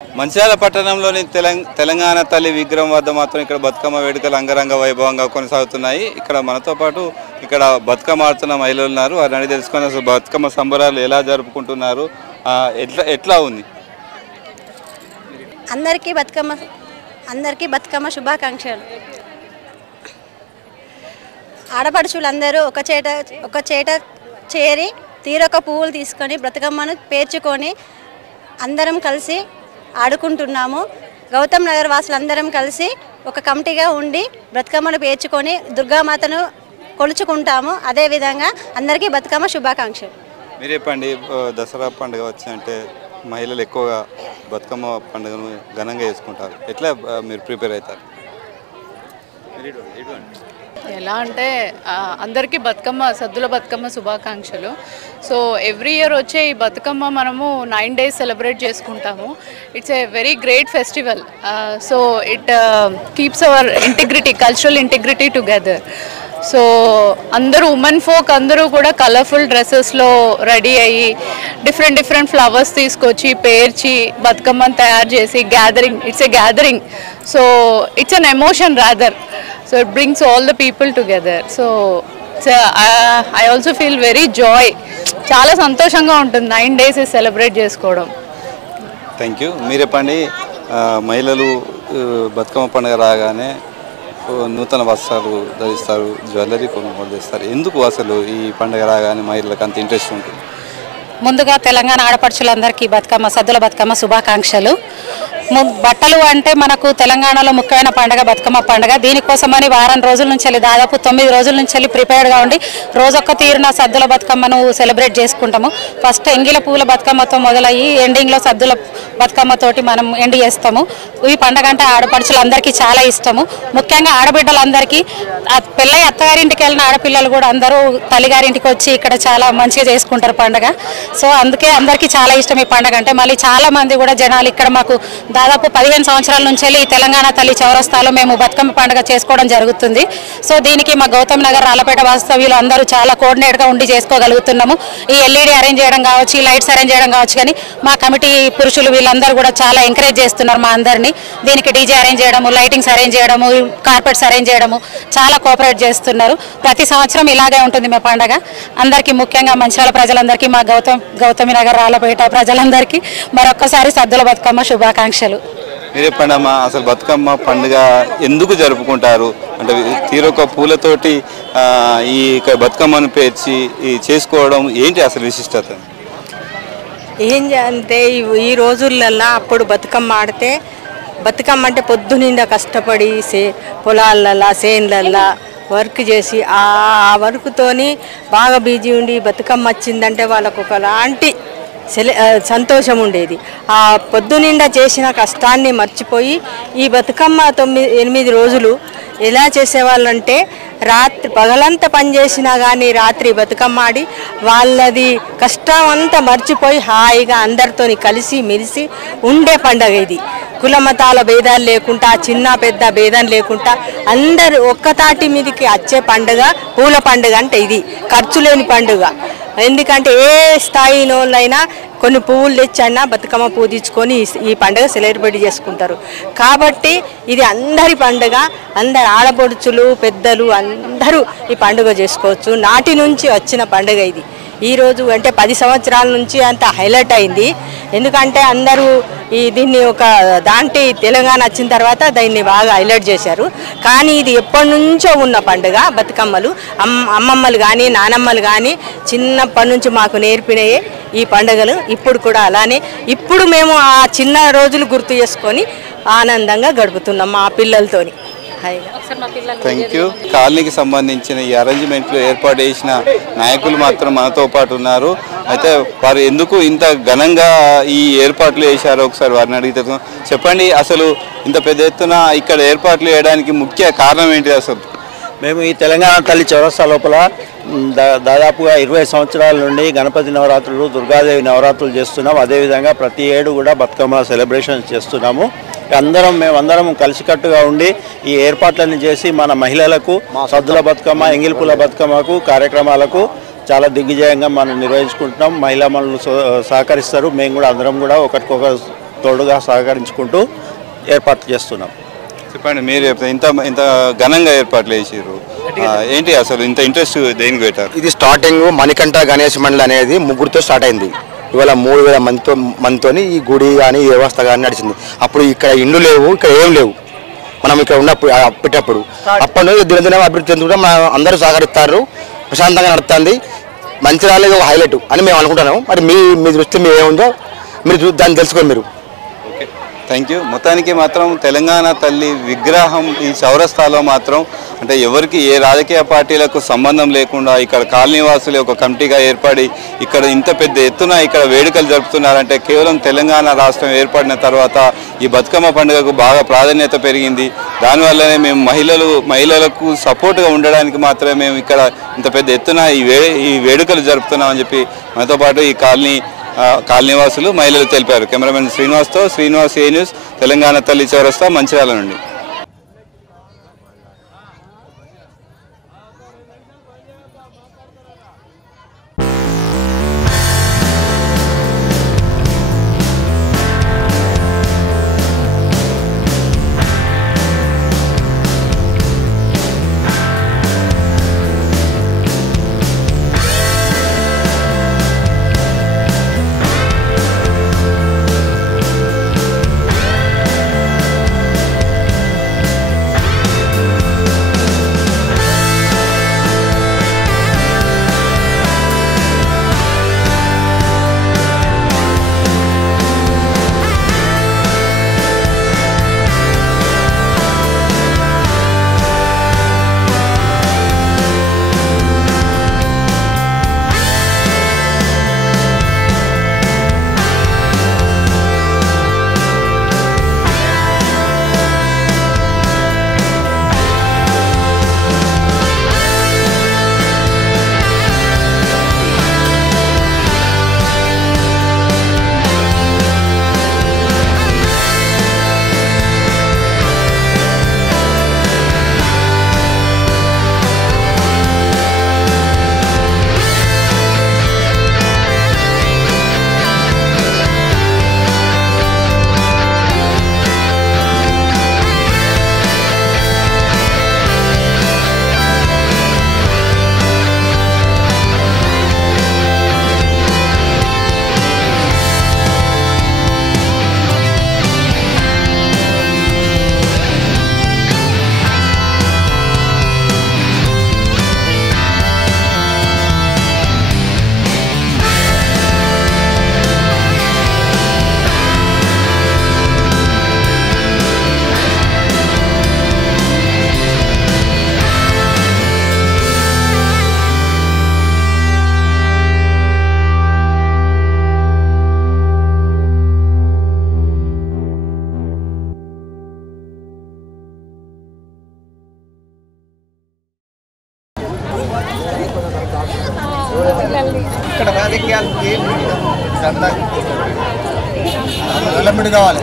మంచిర్యాల పట్టణంలోని తెలంగాణ తల్లి విగ్రహం వద్ద మాత్రం ఇక్కడ బతుకమ్మ వేడుకలు అంగరంగ వైభవంగా కొనసాగుతున్నాయి. ఇక్కడ మనతో పాటు ఇక్కడ బతుకమ్మ ఆడుతున్న మహిళలు ఉన్నారు. వారిని అడిగి తెలుసుకుని అసలు బతుకమ్మ సంబరాలు ఎలా జరుపుకుంటున్నారు, ఎట్లా ఉంది? అందరికీ బతుకమ్మ శుభాకాంక్షలు. ఆడపడుచులందరూ ఒక చేట చేరి తీరొక పువ్వులు తీసుకొని బతుకమ్మను పేర్చుకొని అందరం కలిసి ఆడుకుంటున్నాము. గౌతమ్ నగర్ వాసులందరం కలిసి ఒక కమిటీగా ఉండి బ్రతుకమ్మను పేర్చుకొని దుర్గామాతను కొలుచుకుంటాము. అదేవిధంగా అందరికీ బతుకమ్మ శుభాకాంక్షలు. మీరు చెప్పండి, దసరా పండుగ వచ్చిందంటే మహిళలు ఎక్కువగా బతుకమ్మ పండుగను ఘనంగా చేసుకుంటారు. ఎట్లా మీరు ప్రిపేర్ అవుతారు? ఎలా అంటే అందరికీ సద్దుల బతుకమ్మ శుభాకాంక్షలు. సో ఎవ్రీ ఇయర్ వచ్చే ఈ బతుకమ్మ మనము 9 days సెలబ్రేట్ చేసుకుంటాము. It's a very great festival. So it keeps our integrity, cultural integrity together. So అందరూ ఉమెన్ ఫోక్ అందరూ కూడా కలర్ఫుల్ డ్రెస్సెస్లో రెడీ అయ్యి డిఫరెంట్ ఫ్లవర్స్ తీసుకొచ్చి పేర్చి బతుకమ్మను తయారు చేసి gathering, it's a gathering. So it's an emotion rather. So it brings all the people together. So I also feel very joy. చాలా సంతోషంగా ఉంటుంది 9 days సెలబ్రేట్ చేసుకోవడం. Thank you. మీరు చెప్పండి, మహిళలు బతుకమ్మ పండుగ రాగానే నూతన వస్త్రాలు ధరిస్తారు, జ్యువెలరీ కొనుగోలు చేస్తారు. ఎందుకు అసలు ఈ పండుగ రాగానే మహిళలకు అంత ఇంట్రెస్ట్ ఉంటుంది? ముందుగా తెలంగాణ ఆడపడుచులందరికీ సద్దుల బతుకమ్మ శుభాకాంక్షలు. బట్టలు అంటే మనకు తెలంగాణలో ముఖ్యమైన పండుగ బతుకమ్మ పండుగ. దీనికోసమని వారం రోజుల నుంచి దాదాపు 9 రోజుల నుంచి ప్రిపేర్డ్గా ఉండి రోజొక్క తీరున సద్దుల బతుకమ్మను సెలబ్రేట్ చేసుకుంటాము. ఫస్ట్ ఎంగిల పూల బతుకమ్మతో మొదలయ్యి ఎండింగ్లో సద్దుల బతుకమ్మతోటి మనం ఎండ్ చేస్తాము. ఈ పండుగ అంటే ఆడపడుచులందరికీ చాలా ఇష్టము. ముఖ్యంగా ఆడబిడ్డలందరికీ పెళ్ళై అత్తగారింటికి వెళ్ళిన ఆడపిల్లలు కూడా అందరూ తల్లిగారింటికి వచ్చి ఇక్కడ చాలా మంచిగా చేసుకుంటారు పండుగ. సో అందుకే అందరికీ చాలా ఇష్టం ఈ పండుగ అంటే. మళ్ళీ చాలా మంది కూడా జనాలు ఇక్కడ మాకు దాదాపు 15 సంవత్సరాల నుంచి ఈ తెలంగాణ తల్లి చౌరస్తాలో మేము బతుకమ్మ పండుగ చేసుకోవడం జరుగుతుంది. సో దీనికి మా గౌతమ్ నగర్ రాళ్ళపేట వాస్తవ్యులు అందరూ చాలా కోఆర్డినేట్గా ఉండి చేసుకోగలుగుతున్నాము. ఈ ఎల్ఈడి అరేంజ్ చేయడం కావచ్చు, ఈ లైట్స్ అరేంజ్ చేయడం కావచ్చు, కానీ మా కమిటీ పురుషులు వీళ్ళందరూ కూడా చాలా ఎంకరేజ్ చేస్తున్నారు మా అందరినీ. దీనికి డీజే అరేంజ్ చేయడము, లైటింగ్స్ అరేంజ్ చేయడము, కార్పెట్స్ అరేంజ్ చేయడము చాలా కోఆపరేట్ చేస్తున్నారు. ప్రతి సంవత్సరం ఇలాగే ఉంటుంది మా పండుగ. అందరికీ ముఖ్యంగా మంచిర్యాల ప్రజలందరికీ, మా గౌతమి నగర్ రాళ్ళపేట ప్రజలందరికీ మరొక్కసారి సద్దుల బతుకమ్మ శుభాకాంక్షలు. మీరు చెప్పండి అమ్మా, అసలు బతుకమ్మ పండుగ ఎందుకు జరుపుకుంటారు? అంటే తీరొక పూలతోటి ఈ బతుకమ్మను పేర్చి చేసుకోవడం ఏంటి అసలు విశిష్టత? అంటే ఈ రోజులల్లో అప్పుడు బతుకమ్మ ఆడితే, బతుకమ్మ అంటే పొద్దునిండా కష్టపడి పొలాలల్లో చేన్లల్లో వర్క్ చేసి ఆ వర్క్తోని బాగా బిజీ ఉండి బతుకమ్మ వచ్చిందంటే వాళ్ళకు ఒకలాంటి సంతోషం ఉండేది. ఆ పొద్దునిండా చేసిన కష్టాన్ని మర్చిపోయి ఈ బతుకమ్మ 9-8 రోజులు ఎలా చేసేవాళ్ళంటే పగలంతా పనిచేసినా కానీ రాత్రి బతుకమ్మ ఆడి వాళ్ళది కష్టం అంతా మర్చిపోయి హాయిగా అందరితో కలిసి మెలిసి ఉండే పండగ ఇది. కులమతాల భేదాలు లేకుండా, చిన్న పెద్ద భేదం లేకుండా అందరు ఒక్కతాటి మీదకి వచ్చే పండుగ పూల పండుగ అంటే ఇది. ఖర్చు లేని పండుగ. ఎందుకంటే ఏ స్థాయిలోనైనా కొన్ని పువ్వులు తెచ్చైనా బతుకమ్మ పువ్వు తెచ్చుకొని ఈ పండుగ సెలబ్రేట్ చేసుకుంటారు. కాబట్టి ఇది అందరి పండుగ. అందరు ఆడపడుచులు పెద్దలు అందరూ ఈ పండుగ చేసుకోవచ్చు. నాటి నుంచి వచ్చిన పండుగ ఇది. ఈరోజు అంటే 10 సంవత్సరాల నుంచి అంత హైలైట్ అయింది. ఎందుకంటే అందరూ దీన్ని ఒక తెలంగాణ వచ్చిన తర్వాత దీన్ని బాగా హైలైట్ చేశారు. కానీ ఇది ఎప్పటి నుంచో ఉన్న పండుగ. బతుకమ్మలు అమ్మమ్మలు కానీ నానమ్మలు కానీ చిన్నప్పటి నుంచి మాకు నేర్పినయే ఈ పండుగలు. ఇప్పుడు కూడా అలానే ఇప్పుడు మేము ఆ చిన్న రోజులు గుర్తు చేసుకొని ఆనందంగా గడుపుతున్నాం మా పిల్లలతోని. Thank you. కాలనీకి సంబంధించిన ఈ అరేంజ్మెంట్లో ఏర్పాటు చేసిన నాయకులు మాత్రం మనతో పాటు ఉన్నారు. అయితే వారు ఎందుకు ఇంత ఘనంగా ఈ ఏర్పాట్లు చేశారో ఒకసారి వారిని అడిగితే చెప్పండి. అసలు ఇంత పెద్ద ఎత్తున ఇక్కడ ఏర్పాట్లు చేయడానికి ముఖ్య కారణం ఏంటి? అసలు మేము ఈ తెలంగాణ తల్లి చౌరస్తా లోపల దాదాపుగా 20 సంవత్సరాల నుండి గణపతి నవరాత్రులు, దుర్గాదేవి నవరాత్రులు చేస్తున్నాం. అదేవిధంగా ప్రతి ఏడు కూడా బతుకమ్మ సెలబ్రేషన్ చేస్తున్నాము. మేమందరం కలిసికట్టుగా ఉండి ఈ ఏర్పాట్లను చేసి మన మహిళలకు సద్దుల బతుకమ్మ, ఎంగిల్పుల బతుకమ్మకు కార్యక్రమాలకు చాలా దిగ్విజయంగా మనం నిర్వహించుకుంటున్నాం. మహిళా మనులు సహకరిస్తారు. మేము కూడా అందరం కూడా ఒకరికొకరు తోడుగా సహకరించుకుంటూ ఏర్పాటు చేస్తున్నాం. చెప్పండి, మీరు ఇంత ఘనంగా ఏర్పాట్లు చేసారు, ఏంటి అసలు ఇంత ఇంట్రెస్ట్ దేనికి పెట్టారు? ఇది స్టార్టింగ్ మణికంఠ గణేష్ మండలి అనేది 3తో స్టార్ట్ అయింది. ఇవాళ 3000 మందితోని ఈ గుడి కానీ వ్యవస్థ కానీ నడిచింది. అప్పుడు ఇక్కడ ఇండ్లు లేవు, ఇక్కడ ఏం లేవు. మనం ఇక్కడ ఉన్నప్పుడు పెట్టేటప్పుడు అప్పటి నుంచి దినదిన అభివృద్ధి చెందుకుంటే మన అందరూ సహకరిస్తారు, ప్రశాంతంగా నడుస్తుంది. మంచిర్యాల ఇది ఒక హైలైట్ అని మేము అనుకుంటున్నాము. మరి మీ దృష్టి మీ ఏముందో మీరు దాన్ని తెలుసుకోండి మీరు. Thank you. మొత్తానికి మాత్రం తెలంగాణ తల్లి విగ్రహం ఈ చౌరస్తాలో మాత్రం అంటే ఎవరికి ఏ రాజకీయ పార్టీలకు సంబంధం లేకుండా ఇక్కడ కాలనీవాసులు ఒక కమిటీగా ఏర్పడి ఇక్కడ ఇంత పెద్ద ఎత్తున ఇక్కడ వేడుకలు జరుపుతున్నారంటే కేవలం తెలంగాణ రాష్ట్రం ఏర్పడిన తర్వాత ఈ బతుకమ్మ పండుగకు బాగా ప్రాధాన్యత పెరిగింది. దానివల్లనే మేము మహిళలకు సపోర్ట్గా ఉండడానికి మాత్రమే మేము ఇక్కడ ఇంత పెద్ద ఎత్తున ఈ వేడుకలు జరుపుతున్నామని చెప్పి మనతో పాటు ఈ కాలనీవాసులు మహిళలు తెలిపారు. కెమెరామెన్ శ్రీనివాస్తో శ్రీనివాస్, ఏ న్యూస్, తెలంగాణ తల్లి చౌరస్తా, మంచిర్యాల నుండి. ఇక్కడ రాజకీయాలు కావాలి.